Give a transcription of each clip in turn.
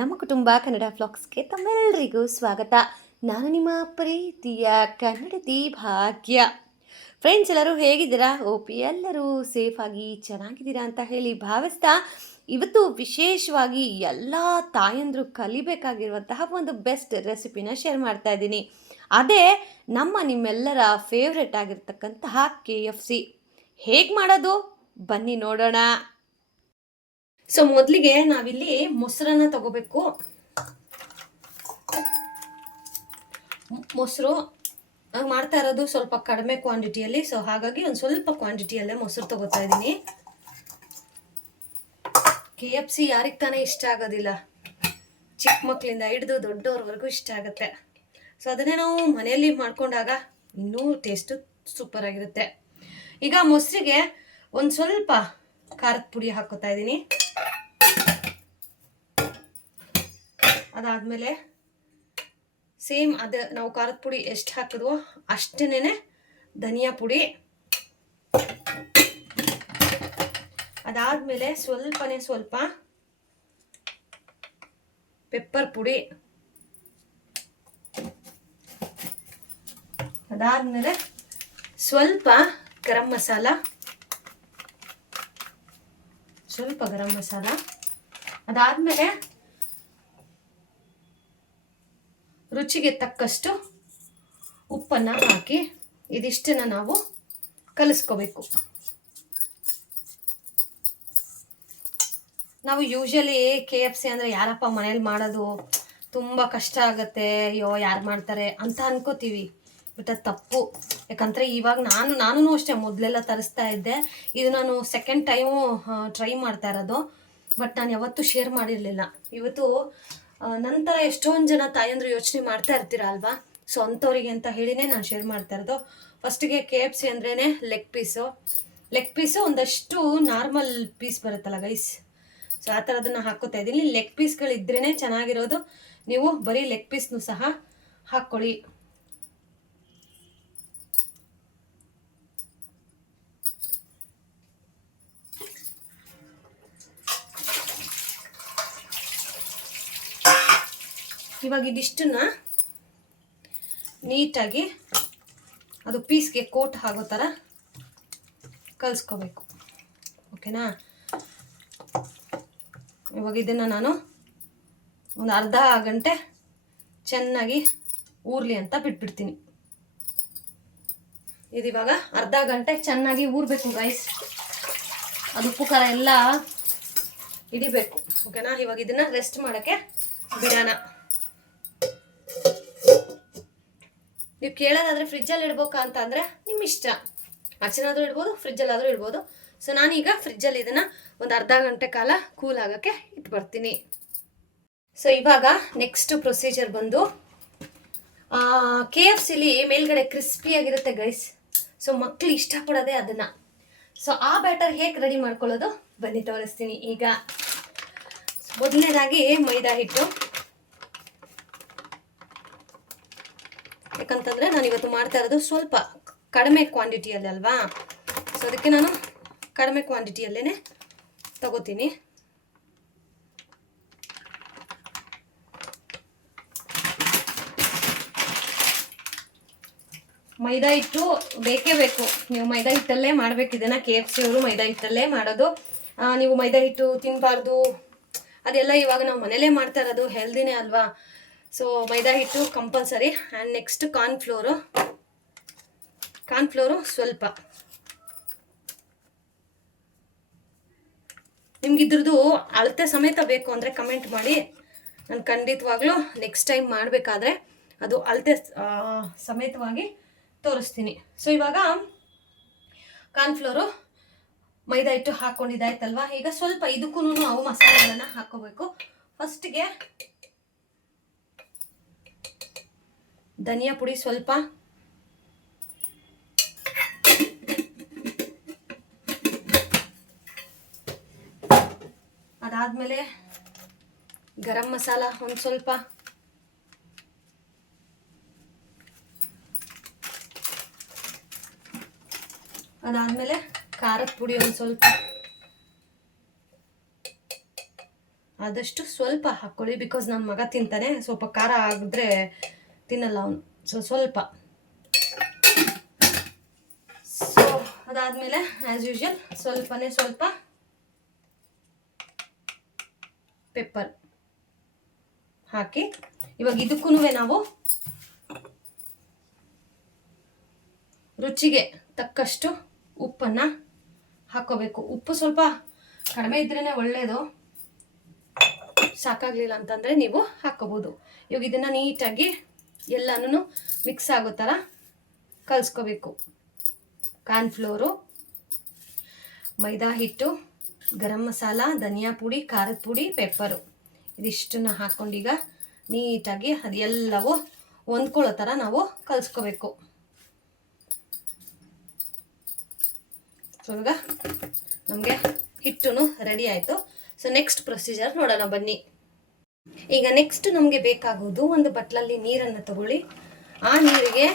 ನಮ್ಮ ಕುಟುಂಬ ಕನ್ನಡ ವ್ಲಾಗ್ಸ್ಗೆ ತಮ್ಮೆಲ್ಲರಿಗೂ ಸ್ವಾಗತ. ನಾನು ನಿಮ್ಮ ಪ್ರೀತಿಯ ಕನ್ನಡತಿ ಭಾಗ್ಯ. ಫ್ರೆಂಡ್ಸ್, ಎಲ್ಲರೂ ಹೇಗಿದ್ದೀರಾ? ಓಪಿ ಎಲ್ಲರೂ ಸೇಫಾಗಿ ಚೆನ್ನಾಗಿದ್ದೀರಾ ಅಂತ ಹೇಳಿ ಭಾವಿಸ್ತಾ, ಇವತ್ತು ವಿಶೇಷವಾಗಿ ಎಲ್ಲ ತಾಯಂದರು ಕಲಿಬೇಕಾಗಿರುವಂತಹ ಒಂದು ಬೆಸ್ಟ್ ರೆಸಿಪಿನ ಶೇರ್ ಮಾಡ್ತಾ ಇದ್ದೀನಿ. ಅದೇ ನಿಮ್ಮೆಲ್ಲರ ಫೇವ್ರೆಟ್ ಆಗಿರ್ತಕ್ಕಂತಹ KFC. ಹೇಗೆ ಮಾಡೋದು ಬನ್ನಿ ನೋಡೋಣ. ಸೊ ಮೊದಲಿಗೆ ನಾವಿಲ್ಲಿ ಮೊಸರನ್ನ ತಗೋಬೇಕು. ಮೊಸರು ಮಾಡ್ತಾ ಇರೋದು ಸ್ವಲ್ಪ ಕಡಿಮೆ ಕ್ವಾಂಟಿಟಿಯಲ್ಲಿ, ಸೊ ಹಾಗಾಗಿ ಒಂದು ಸ್ವಲ್ಪ ಕ್ವಾಂಟಿಟಿಯಲ್ಲೇ ಮೊಸರು ತಗೋತಾ ಇದ್ದೀನಿ. KFC ಯಾರಿಗೆ ತಾನೇ ಇಷ್ಟ ಆಗೋದಿಲ್ಲ? ಚಿಕ್ಕ ಮಕ್ಕಳಿಂದ ಹಿಡಿದು ದೊಡ್ಡವ್ರವರೆಗೂ ಇಷ್ಟ ಆಗುತ್ತೆ. ಸೊ ಅದನ್ನೇ ನಾವು ಮನೆಯಲ್ಲಿ ಮಾಡ್ಕೊಂಡಾಗ ಇನ್ನೂ ಟೇಸ್ಟು ಸೂಪರ್ ಆಗಿರುತ್ತೆ. ಈಗ ಮೊಸರಿಗೆ ಒಂದು ಸ್ವಲ್ಪ ಖಾರದ ಪುಡಿ ಹಾಕೋತಾ ಇದ್ದೀನಿ. ಅದಾದಮೇಲೆ ಸೇಮ್ ನಾವು ಖಾರದ ಪುಡಿ ಎಷ್ಟು ಹಾಕಿದ್ವೋ ಅಷ್ಟೇನೆ ಧನಿಯಾ ಪುಡಿ. ಅದಾದಮೇಲೆ ಸ್ವಲ್ಪ ಪೆಪ್ಪರ್ ಪುಡಿ. ಅದಾದಮೇಲೆ ಸ್ವಲ್ಪ ಗರಂ ಮಸಾಲ. ಅದಾದಮೇಲೆ ರುಚಿಗೆ ತಕ್ಕಷ್ಟು ಉಪ್ಪನ್ನು ಹಾಕಿ ಇದಿಷ್ಟನ್ನು ನಾವು ಕಲಿಸ್ಕೋಬೇಕು. ನಾವು ಯೂಶಲಿ KFC ಅಂದರೆ ಯಾರಪ್ಪ ಮನೇಲಿ ಮಾಡೋದು, ತುಂಬ ಕಷ್ಟ ಆಗುತ್ತೆ, ಅಯ್ಯೋ ಯಾರು ಮಾಡ್ತಾರೆ ಅಂತ ಅನ್ಕೋತೀವಿ. ಬಟ್ ಅದು ತಪ್ಪು. ಯಾಕಂದರೆ ಇವಾಗ ನಾನು ಅಷ್ಟೇ ಮೊದಲೆಲ್ಲ ತರಿಸ್ತಾ ಇದ್ದೆ. ಇದು ನಾನು ಸೆಕೆಂಡ್ ಟೈಮು ಟ್ರೈ ಮಾಡ್ತಾ ಇರೋದು. ಬಟ್ ನಾನು ಯಾವತ್ತೂ ಶೇರ್ ಮಾಡಿರಲಿಲ್ಲ. ಇವತ್ತು ನಂತರ ಎಷ್ಟೊಂದು ಜನ ತಾಯಂದ್ರು ಯೋಚನೆ ಮಾಡ್ತಾ ಇರ್ತೀರ ಅಲ್ವಾ? ಸೊ ಅಂಥವ್ರಿಗೆ ಅಂತ ಹೇಳಿನೇ ನಾನು ಶೇರ್ ಮಾಡ್ತಾ ಇರೋದು. ಫಸ್ಟಿಗೆ KFC ಅಂದ್ರೇ ಲೆಗ್ ಪೀಸು ಒಂದಷ್ಟು ನಾರ್ಮಲ್ ಪೀಸ್ ಬರುತ್ತಲ್ಲ ಗೈಸ್, ಸೊ ಆ ಥರದನ್ನು ಹಾಕ್ಕೋತಾ ಇದ್ದೀನಿ. ಲೆಗ್ ಪೀಸ್ಗಳಿದ್ರೇ ಚೆನ್ನಾಗಿರೋದು. ನೀವು ಬರೀ ಲೆಗ್ ಪೀಸ್ನು ಸಹ ಹಾಕ್ಕೊಳ್ಳಿ. ಇವಾಗ ಇದಿಷ್ಟನ್ನ ನೀಟಾಗಿ ಅದು ಪೀಸ್ಗೆ ಕೋಟ್ ಆಗೋ ಥರ ಕಲಿಸ್ಕೋಬೇಕು. ಓಕೆನಾ? ಇವಾಗ ಇದನ್ನು ನಾನು ಒಂದು ಅರ್ಧ ಗಂಟೆ ಚೆನ್ನಾಗಿ ಊರ್ಲಿ ಅಂತ ಬಿಟ್ಬಿಡ್ತೀನಿ. ಇದಿವಾಗ ಅರ್ಧ ಗಂಟೆ ಚೆನ್ನಾಗಿ ಊರಬೇಕು ಗೈಸ್. ಅದು ಉಪ್ಪು ಖಾರ ಎಲ್ಲ ಹಿಡಿಬೇಕು. ಓಕೆನಾ? ಇವಾಗ ಇದನ್ನು ರೆಸ್ಟ್ ಮಾಡೋಕ್ಕೆ ಬಿಡೋಣ. ನೀವು ಕೇಳೋದಾದರೆ ಫ್ರಿಜ್ಜಲ್ಲಿ ಇಡ್ಬೇಕಾ ಅಂತ ಅಂದರೆ ನಿಮ್ಮ ಇಷ್ಟ. ಆಚೆನಾದರೂ ಇಡ್ಬೋದು, ಫ್ರಿಜ್ಜಲ್ಲಾದರೂ ಇಡ್ಬೋದು. ಸೊ ನಾನೀಗ ಫ್ರಿಜ್ಜಲ್ಲಿ ಇದನ್ನು ಒಂದು ಅರ್ಧ ಗಂಟೆ ಕಾಲ ಕೂಲ್ ಆಗೋಕ್ಕೆ ಇಟ್ಬರ್ತೀನಿ. ಸೊ ಇವಾಗ ನೆಕ್ಸ್ಟ್ ಪ್ರೊಸೀಜರ್ ಬಂದು KFCಲಿ ಮೇಲ್ಗಡೆ ಕ್ರಿಸ್ಪಿಯಾಗಿರುತ್ತೆ ಗೈಸ್. ಸೊ ಮಕ್ಕಳು ಇಷ್ಟಪಡೋದೇ ಅದನ್ನು. ಸೊ ಆ ಬ್ಯಾಟರ್ ಹೇಗೆ ರೆಡಿ ಮಾಡ್ಕೊಳ್ಳೋದು ಬನ್ನಿ ತೋರಿಸ್ತೀನಿ. ಈಗ ಮೊದಲನೇದಾಗಿ ಮೈದಾ ಹಿಟ್ಟು. ಯಾಕಂತಂದರೆ ನಾನು ಇವತ್ತು ಮಾಡ್ತಾ ಇರೋದು ಸ್ವಲ್ಪ ಕಡಿಮೆ ಕ್ವಾಂಟಿಟಿಯಲ್ಲಿ ಅಲ್ವಾ? ಸೊ ಅದಕ್ಕೆ ನಾನು ಕಡಿಮೆ ಕ್ವಾಂಟಿಟಿಯಲ್ಲೇ ತಗೋತೀನಿ. ಮೈದಾ ಹಿಟ್ಟು ಬೇಕೇ ಬೇಕು. ನೀವು ಮೈದಾ ಹಿಟ್ಟಲ್ಲೇ ಮಾಡಬೇಕು ಇದನ್ನು. KFC ಅವರು ಮೈದಾ ಹಿಟ್ಟಲ್ಲೇ ಮಾಡೋದು. ನೀವು ಮೈದಾ ಹಿಟ್ಟು ತಿನ್ನಬಾರ್ದು ಅದೆಲ್ಲ ಇವಾಗ ನಾವು ಮನೇಲೇ ಮಾಡ್ತಾ ಇರೋದು, ಹೆಲ್ದಿನೇ ಅಲ್ವಾ? ಸೊ ಮೈದಾ ಹಿಟ್ಟು ಕಂಪಲ್ಸರಿ. ಆ್ಯಂಡ್ ನೆಕ್ಸ್ಟ್ ಕಾರ್ನ್ಫ್ಲೋರು ಸ್ವಲ್ಪ. ನಿಮ್ಗಿದ್ರದ್ದು ಅಳತೆ ಸಮೇತ ಬೇಕು ಅಂದರೆ ಕಮೆಂಟ್ ಮಾಡಿ. ನಾನು ಖಂಡಿತವಾಗ್ಲೂ ನೆಕ್ಸ್ಟ್ ಟೈಮ್ ಮಾಡಬೇಕಾದ್ರೆ ಅದು ಅಳತೆ ಸಮೇತವಾಗಿ ತೋರಿಸ್ತೀನಿ. ಸೊ ಇವಾಗ ಕಾರ್ನ್ಫ್ಲೋರು ಮೈದಾ ಹಿಟ್ಟು ಹಾಕ್ಕೊಂಡಿದ್ದಾಯ್ತಲ್ವ. ಈಗ ಸ್ವಲ್ಪ ಇದಕ್ಕೂ ನಾವು ಮಸಾಲೆಗಳನ್ನು ಹಾಕ್ಕೋಬೇಕು. ಫಸ್ಟಿಗೆ ಧನಿಯಾ ಪುಡಿ ಸ್ವಲ್ಪ, ಅದಾದಮೇಲೆ ಗರಂ ಮಸಾಲ ಒಂದು ಸ್ವಲ್ಪ, ಅದಾದಮೇಲೆ ಖಾರದ ಪುಡಿ ಒಂದು ಸ್ವಲ್ಪ, ಆದಷ್ಟು ಸ್ವಲ್ಪ ಹಾಕ್ಕೊಳ್ಳಿ, ಬಿಕಾಸ್ ನನ್ನ ಮಗ ತಿಂತಾನೆ, ಸ್ವಲ್ಪ ಖಾರ ಆಗಿದ್ರೆ ತಿನ್ನಲ್ಲ ಅವನು. ಸ್ವಲ್ಪ. ಸೊ ಅದಾದಮೇಲೆ ಆ್ಯಸ್ ಯೂಶುವಲ್ ಸ್ವಲ್ಪ ಪೆಪ್ಪರ್ ಹಾಕಿ, ಇವಾಗ ಇದಕ್ಕೂ ನಾವು ರುಚಿಗೆ ತಕ್ಕಷ್ಟು ಉಪ್ಪನ್ನು ಹಾಕ್ಕೋಬೇಕು. ಉಪ್ಪು ಸ್ವಲ್ಪ ಕಡಿಮೆ ಇದ್ರೇ ಒಳ್ಳೆಯದು, ಸಾಕಾಗಲಿಲ್ಲ ಅಂತಂದರೆ ನೀವು ಹಾಕ್ಕೋಬೋದು. ಇವಾಗ ಇದನ್ನು ನೀಟಾಗಿ ಎಲ್ಲನೂ ಮಿಕ್ಸ್ ಆಗೋ ಥರ ಕಲಿಸ್ಕೋಬೇಕು. ಕಾರ್ನ್ಫ್ಲೋರು, ಮೈದಾ ಹಿಟ್ಟು, ಗರಂ ಮಸಾಲ, ಧನಿಯಾ ಪುಡಿ, ಖಾರದ ಪುಡಿ, ಪೆಪ್ಪರು, ಇದಿಷ್ಟನ್ನು ಹಾಕ್ಕೊಂಡೀಗ ನೀಟಾಗಿ ಅದೆಲ್ಲವೂ ಹೊಂದ್ಕೊಳ್ಳೋ ಥರ ನಾವು ಕಲಿಸ್ಕೋಬೇಕು. ಸೊ ಇವಾಗ ನಮಗೆ ಹಿಟ್ಟು ರೆಡಿ ಆಯಿತು. ಸೊ ನೆಕ್ಸ್ಟ್ ಪ್ರೊಸೀಜರ್ ನೋಡೋಣ ಬನ್ನಿ. ಈಗ ನೆಕ್ಸ್ಟ್ ನಮಗೆ ಬೇಕಾಗೋದು, ಒಂದು ಬಟ್ಲಲ್ಲಿ ನೀರನ್ನು ತಗೊಳ್ಳಿ. ಆ ನೀರಿಗೆ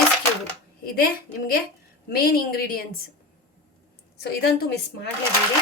ಐಸ್ ಕ್ಯೂಬ್, ಇದೇ ನಿಮಗೆ ಮೇನ್ ಇಂಗ್ರೀಡಿಯೆಂಟ್ಸ್. ಸೊ ಇದಂತೂ ಮಿಸ್ ಮಾಡಲೇಬೇಡಿ.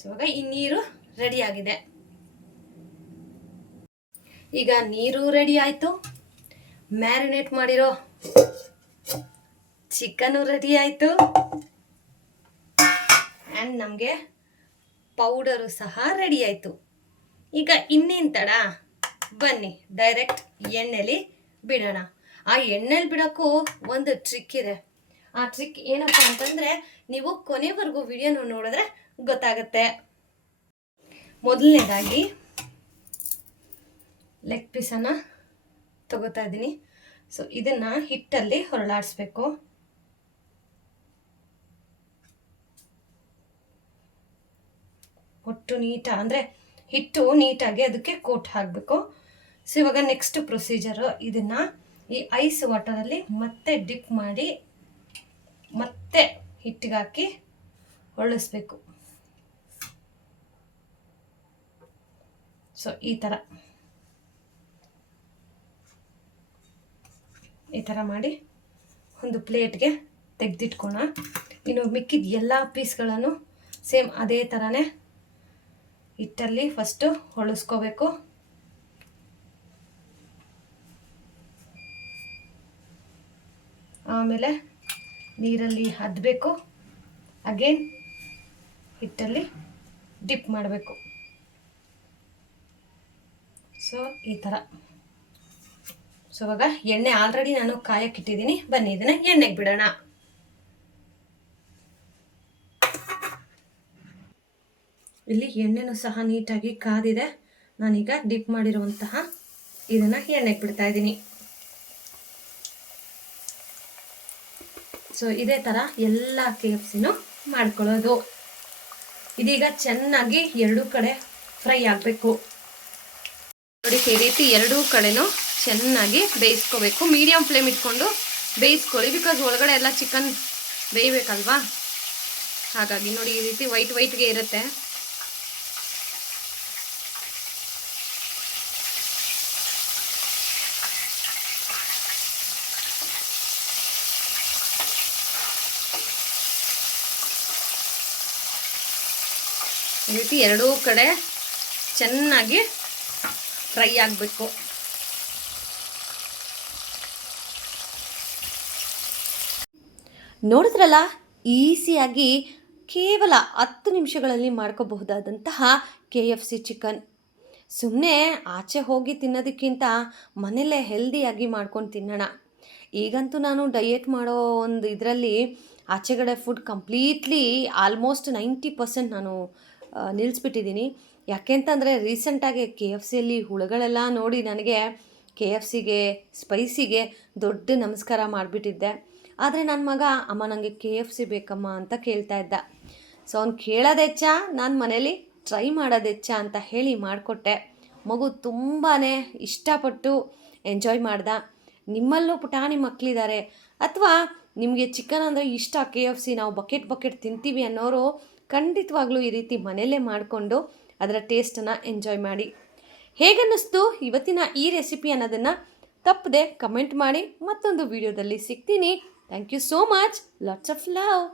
ಸೊ ಇವಾಗ ಈ ನೀರು ರೆಡಿಯಾಗಿದೆ. ಈಗ ನೀರು ರೆಡಿ ಆಯಿತು, ಮ್ಯಾರಿನೇಟ್ ಮಾಡಿರೋ ಚಿಕನು ರೆಡಿ ಆಯಿತು, ಆ್ಯಂಡ್ ನಮಗೆ ಪೌಡರು ಸಹ ರೆಡಿ ಆಯಿತು. ಈಗ ಇನ್ನೇನು ತಡ, ಬನ್ನಿ ಡೈರೆಕ್ಟ್ ಎಣ್ಣೆಲಿ ಬಿಡೋಣ. ಆ ಎಣ್ಣೆಲಿ ಬಿಡೋಕ್ಕೂ ಒಂದು ಟ್ರಿಕ್ ಇದೆ. ಆ ಟ್ರಿಕ್ ಏನಪ್ಪ ಅಂತಂದರೆ, ನೀವು ಕೊನೆವರೆಗೂ ವಿಡಿಯೋನ ನೋಡಿದ್ರೆ ಗೊತ್ತಾಗುತ್ತೆ. ಮೊದಲನೇದಾಗಿ ಲೆಗ್ ಪೀಸನ್ನು ತಗೋತಾ ಇದ್ದೀನಿ. ಸೊ ಇದನ್ನು ಹಿಟ್ಟಲ್ಲಿ ಹೊರಳಾಡಿಸ್ಬೇಕು. ಒಟ್ಟು ಅಂದರೆ ಹಿಟ್ಟು ನೀಟಾಗಿ ಅದಕ್ಕೆ ಕೋಟ್ ಹಾಕಬೇಕು. ಸೊ ಇವಾಗ ನೆಕ್ಸ್ಟ್ ಪ್ರೊಸೀಜರು, ಇದನ್ನು ಈ ಐಸ್ ವಾಟರಲ್ಲಿ ಮತ್ತೆ ಡಿಪ್ ಮಾಡಿ ಮತ್ತೆ ಹಿಟ್ಟಿಗೆ ಹಾಕಿ ಹೊರಳಿಸ್ಬೇಕು. ಸೊ ಈ ಥರ ಮಾಡಿ ಒಂದು ಪ್ಲೇಟ್ಗೆ ತೆಗೆದಿಟ್ಕೋಣ. ಇನ್ನು ಮಿಕ್ಕಿದ ಎಲ್ಲ ಪೀಸ್ಗಳನ್ನು ಸೇಮ್ ಅದೇ ಥರನೇ ಹಿಟ್ಟಲ್ಲಿ ಫಸ್ಟು ಹೊಳಿಸ್ಕೋಬೇಕು. ಆಮೇಲೆ ನೀರಲ್ಲಿ ಅದ್ದಬೇಕು, ಅಗೇನ್ ಹಿಟ್ಟಲ್ಲಿ ಡಿಪ್ ಮಾಡಬೇಕು. ಸೊ ಈ ಥರ. ಸೊ ಇವಾಗ ಎಣ್ಣೆ ಆಲ್ರೆಡಿ ನಾನು ಕಾಯಕ್ಕಿಟ್ಟಿದ್ದೀನಿ. ಬನ್ನಿ ಇದನ್ನು ಎಣ್ಣೆಗೆ ಬಿಡೋಣ. ಇಲ್ಲಿ ಎಣ್ಣೆನೂ ಸಹ ನೀಟಾಗಿ ಕಾದಿದೆ. ನಾನೀಗ ಡಿಪ್ ಮಾಡಿರುವಂತಹ ಇದನ್ನು ಎಣ್ಣೆಗೆ ಬಿಡ್ತಾ ಇದ್ದೀನಿ. ಸೊ ಇದೇ ಥರ ಎಲ್ಲ KFCನೂ ಮಾಡ್ಕೊಳ್ಳೋದು. ಇದೀಗ ಚೆನ್ನಾಗಿ ಎರಡೂ ಕಡೆ ಫ್ರೈ ಆಗಬೇಕು. ನೋಡಿ, ಈ ರೀತಿ ಎರಡೂ ಕಡೆನೂ ಚೆನ್ನಾಗಿ ಬೇಯಿಸ್ಕೋಬೇಕು. ಮೀಡಿಯಮ್ ಫ್ಲೇಮ್ ಇಟ್ಕೊಂಡು ಬೇಯಿಸ್ಕೊಳ್ಳಿ, ಬಿಕಾಸ್ ಒಳಗಡೆ ಎಲ್ಲ ಚಿಕನ್ ಬೇಯಬೇಕಲ್ವಾ. ಹಾಗಾಗಿ ನೋಡಿ, ಈ ರೀತಿ ವೈಟ್ಗೆ ಇರುತ್ತೆ. ಈ ರೀತಿ ಎರಡೂ ಕಡೆ ಚೆನ್ನಾಗಿ ಫ್ರೈ ಆಗಬೇಕು. ನೋಡಿದ್ರಲ್ಲ, ಈಸಿಯಾಗಿ ಕೇವಲ 10 ನಿಮಿಷಗಳಲ್ಲಿ ಮಾಡ್ಕೋಬಹುದಾದಂತಹ KFC ಚಿಕನ್. ಸುಮ್ಮನೆ ಆಚೆ ಹೋಗಿ ತಿನ್ನೋದಕ್ಕಿಂತ ಮನೆಯಲ್ಲೇ ಹೆಲ್ದಿಯಾಗಿ ಮಾಡ್ಕೊಂಡು ತಿನ್ನೋಣ. ಈಗಂತೂ ನಾನು ಡಯೆಟ್ ಮಾಡೋ ಒಂದು ಇದರಲ್ಲಿ ಆಚೆಗಡೆ ಫುಡ್ ಕಂಪ್ಲೀಟ್ಲಿ ಆಲ್ಮೋಸ್ಟ್ 90% ನಾನು ನಿಲ್ಲಿಸ್ಬಿಟ್ಟಿದ್ದೀನಿ. ಯಾಕೆಂತಂದರೆ ರೀಸೆಂಟಾಗಿ KFCಯಲ್ಲಿ ಹುಳುಗಳೆಲ್ಲ ನೋಡಿ ನನಗೆ KFCಗೆ ಸ್ಪೈಸಿಗೆ ದೊಡ್ಡ ನಮಸ್ಕಾರ ಮಾಡಿಬಿಟ್ಟಿದ್ದೆ. ಆದರೆ ನನ್ನ ಮಗ, ಅಮ್ಮ ನನಗೆ KFC ಬೇಕಮ್ಮ ಅಂತ ಕೇಳ್ತಾ ಇದ್ದ. ಸೊ ಅವ್ನು ಕೇಳೋದೆಚ್ಚ, ನಾನು ಮನೇಲಿ ಟ್ರೈ ಮಾಡೋದೆಚ್ಚ ಅಂತ ಹೇಳಿ ಮಾಡಿಕೊಟ್ಟೆ. ಮಗು ತುಂಬಾ ಇಷ್ಟಪಟ್ಟು ಎಂಜಾಯ್ ಮಾಡ್ದ. ನಿಮ್ಮಲ್ಲೂ ಪುಟಾಣಿ ಮಕ್ಕಳಿದ್ದಾರೆ, ಅಥವಾ ನಿಮಗೆ ಚಿಕನ್ ಅಂದರೆ ಇಷ್ಟ, KFC ನಾವು ಬಕೆಟ್ ತಿಂತೀವಿ ಅನ್ನೋರು ಖಂಡಿತವಾಗ್ಲೂ ಈ ರೀತಿ ಮನೆಯಲ್ಲೇ ಮಾಡಿಕೊಂಡು ಅದರ ಟೇಸ್ಟನ್ನು ಎಂಜಾಯ್ ಮಾಡಿ. ಹೇಗನ್ನಿಸ್ತು ಇವತ್ತಿನ ಈ ರೆಸಿಪಿ ಅನ್ನೋದನ್ನು ತಪ್ಪದೆ ಕಮೆಂಟ್ ಮಾಡಿ. ಮತ್ತೊಂದು ವಿಡಿಯೋದಲ್ಲಿ ಸಿಗ್ತೀನಿ. Thank you so much. Lots of love.